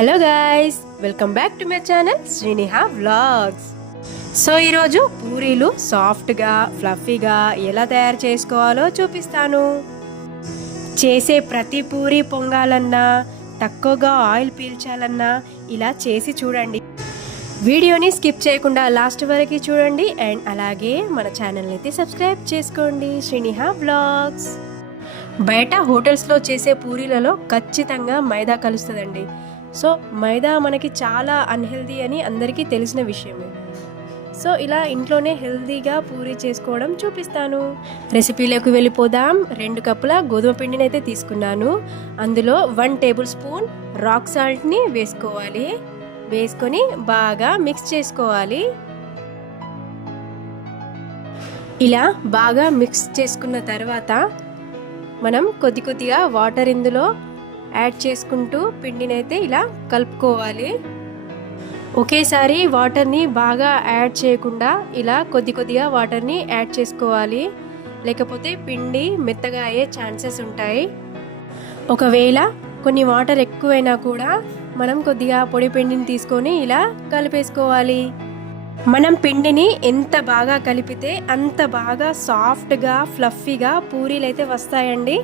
Hello guys, welcome back to my channel Sriniha vlogs. So ఈరోజు పూరీలు సాఫ్ట్గా ఫ్లఫీగా ఎలా తయారు చేసుకోవాలో చూపిస్తాను. చేసే ప్రతి పూరీ పొంగాలన్నా, తక్కువగా ఆయిల్ పీల్చాలన్నా ఇలా చేసి చూడండి. వీడియోని స్కిప్ చేయకుండా లాస్ట్ వరకు చూడండి అండ్ అలాగే మన ఛానల్ని అయితే సబ్స్క్రైబ్ చేసుకోండి. శ్రీనిహా వ్లాగ్స్. బయట హోటల్స్లో చేసే పూరీలలో ఖచ్చితంగా మైదా కలుస్తుందండి. సో మైదా మనకి చాలా అన్హెల్దీ అని అందరికీ తెలిసిన విషయమే. సో ఇలా ఇంట్లోనే హెల్దీగా పూరీ చేసుకోవడం చూపిస్తాను. రెసిపీలోకి వెళ్ళిపోదాం. 2 కప్పుల గోధుమ పిండిని అయితే తీసుకున్నాను. అందులో 1 టేబుల్ స్పూన్ రాక్ సాల్ట్ని వేసుకోవాలి. వేసుకొని బాగా మిక్స్ చేసుకోవాలి. ఇలా బాగా మిక్స్ చేసుకున్న తర్వాత మనం కొద్దిగా వాటర్ ఇందులో యాడ్ చేసుకుంటూ పిండిని అయితే ఇలా కలుపుకోవాలి. ఒకేసారి వాటర్ని బాగా యాడ్ చేయకుండా ఇలా కొద్దిగా వాటర్ని యాడ్ చేసుకోవాలి. లేకపోతే పిండి మెత్తగా అయ్యే ఛాన్సెస్ ఉంటాయి. ఒకవేళ కొన్ని వాటర్ ఎక్కువైనా కూడా మనం కొద్దిగా పొడి పిండిని తీసుకొని ఇలా కలిపేసుకోవాలి. మనం పిండిని ఎంత బాగా కలిపితే అంత బాగా సాఫ్ట్గా ఫ్లఫీగా పూరీలు అయితే వస్తాయండి.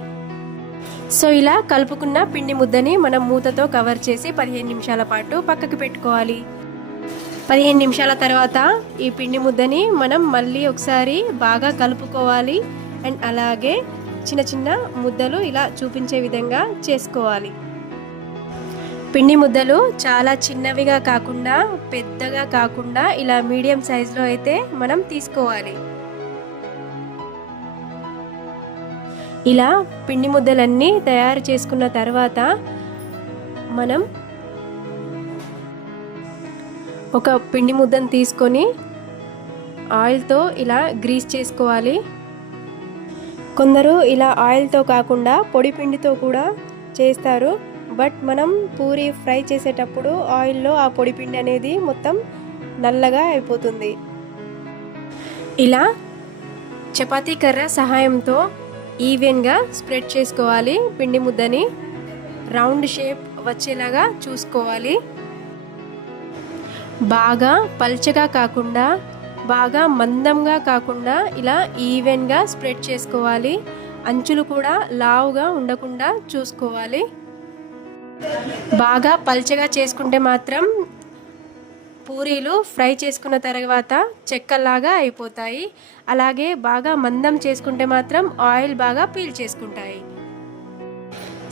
సో ఇలా కలుపుకున్న పిండి ముద్దని మనం మూతతో కవర్ చేసి 15 నిమిషాల పాటు పక్కకి పెట్టుకోవాలి. 15 నిమిషాల తర్వాత ఈ పిండి ముద్దని మనం మళ్ళీ ఒకసారి బాగా కలుపుకోవాలి. అండ్ అలాగే చిన్న ముద్దలు ఇలా చూపించే విధంగా చేసుకోవాలి. పిండి ముద్దలు చాలా చిన్నవిగా కాకుండా పెద్దగా కాకుండా ఇలా మీడియం సైజులో అయితే మనం తీసుకోవాలి. ఇలా పిండి ముద్దలన్నీ తయారు చేసుకున్న తర్వాత మనం ఒక పిండి ముద్దను తీసుకొని ఆయిల్తో ఇలా గ్రీస్ చేసుకోవాలి. కొందరు ఇలా ఆయిల్తో కాకుండా పొడి పిండితో కూడా చేస్తారు. బట్ మనం పూరీ ఫ్రై చేసేటప్పుడు ఆయిల్లో ఆ పొడి పిండి అనేది మొత్తం నల్లగా అయిపోతుంది. ఇలా చపాతీ కర్ర సహాయంతో ఈవెన్గా స్ప్రెడ్ చేసుకోవాలి. పిండి ముద్దని రౌండ్ షేప్ వచ్చేలాగా చూసుకోవాలి. బాగా పల్చగా కాకుండా బాగా మందంగా కాకుండా ఇలా ఈవెన్గా స్ప్రెడ్ చేసుకోవాలి. అంచులు కూడా లావుగా ఉండకుండా చూసుకోవాలి. బాగా పల్చగా చేసుకుంటే మాత్రం పూరీలు ఫ్రై చేసుకున్న తర్వాత చెక్కలాగా అయిపోతాయి. అలాగే బాగా మందం చేసుకుంటే మాత్రం ఆయిల్ బాగా పీల్ చేసుకుంటాయి.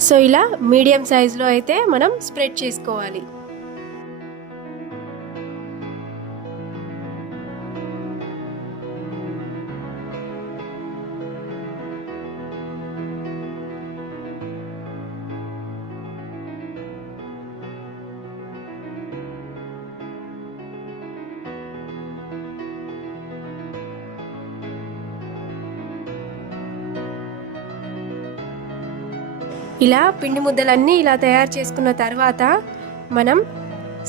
సో ఇలా మీడియం సైజులో అయితే మనం స్ప్రెడ్ చేసుకోవాలి. ఇలా పిండి ముద్దలన్నీ ఇలా తయారు చేసుకున్న తర్వాత మనం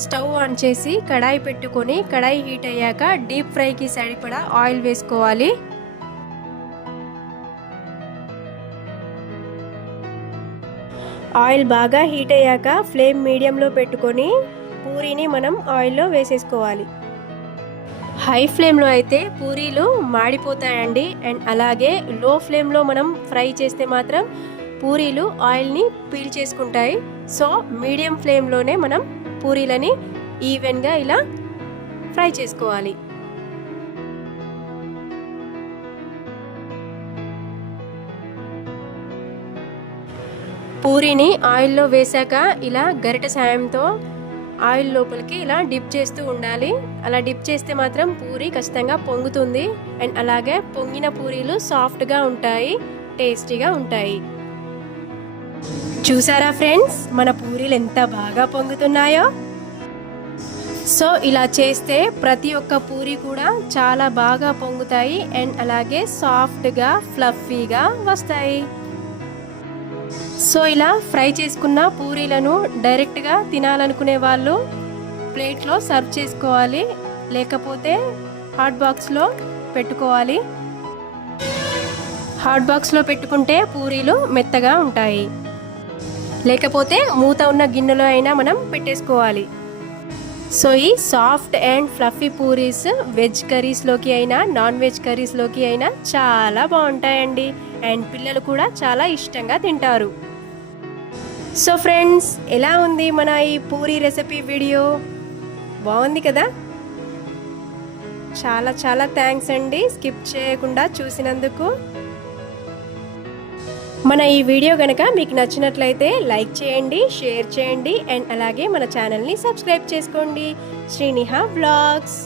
స్టవ్ ఆన్ చేసి కడాయి పెట్టుకొని కడాయి హీట్ అయ్యాక డీప్ ఫ్రైకి సరిపడా ఆయిల్ వేసుకోవాలి. ఆయిల్ బాగా హీట్ అయ్యాక ఫ్లేమ్ మీడియంలో పెట్టుకొని పూరీని మనం ఆయిల్లో వేసేసుకోవాలి. హై ఫ్లేమ్లో అయితే పూరీలు మాడిపోతాయండి. అండ్ అలాగే లో ఫ్లేమ్లో మనం ఫ్రై చేస్తే మాత్రం పూరీలు ఆయిల్ని పీల్ చేసుకుంటాయి. సో మీడియం ఫ్లేమ్లోనే మనం పూరీలని ఈవెన్గా ఇలా ఫ్రై చేసుకోవాలి. పూరీని ఆయిల్లో వేశాక ఇలా గరిటె సాయంతో ఆయిల్ లోపలికి ఇలా డిప్ చేస్తూ ఉండాలి. అలా డిప్ చేస్తే మాత్రం పూరీ ఖచ్చితంగా పొంగుతుంది. అండ్ అలాగే పొంగిన పూరీలు సాఫ్ట్గా ఉంటాయి, టేస్టీగా ఉంటాయి. చూసారా ఫ్రెండ్స్, మన పూరీలు ఎంత బాగా పొంగుతున్నాయో. సో ఇలా చేస్తే ప్రతి ఒక్క పూరీ కూడా చాలా బాగా పొంగుతాయి అండ్ అలాగే సాఫ్ట్గా ఫ్లఫీగా వస్తాయి. సో ఇలా ఫ్రై చేసుకున్న పూరీలను డైరెక్ట్గా తినాలనుకునే వాళ్ళు ప్లేట్లో సర్వ్ చేసుకోవాలి. లేకపోతే హాట్ బాక్స్లో పెట్టుకోవాలి. హాట్ బాక్స్లో పెట్టుకుంటే పూరీలు మెత్తగా ఉంటాయి. లేకపోతే మూత ఉన్న గిన్నెలో అయినా మనం పెట్టేసుకోవాలి. సో ఈ soft and fluffy puris veg కర్రీస్లోకి అయినా నాన్ వెజ్ కర్రీస్లోకి అయినా చాలా బాగుంటాయండి. అండ్ పిల్లలు కూడా చాలా ఇష్టంగా తింటారు. సో ఫ్రెండ్స్, ఎలా ఉంది మన ఈ పూరీ రెసిపీ వీడియో? బాగుంది కదా? చాలా చాలా థ్యాంక్స్ అండి స్కిప్ చేయకుండా చూసినందుకు. మన ఈ వీడియో కనుక మీకు నచ్చినట్లయితే లైక్ చేయండి, షేర్ చేయండి అండ్ అలాగే మన ఛానల్ని సబ్స్క్రైబ్ చేసుకోండి. శ్రీనిహా వ్లాగ్స్.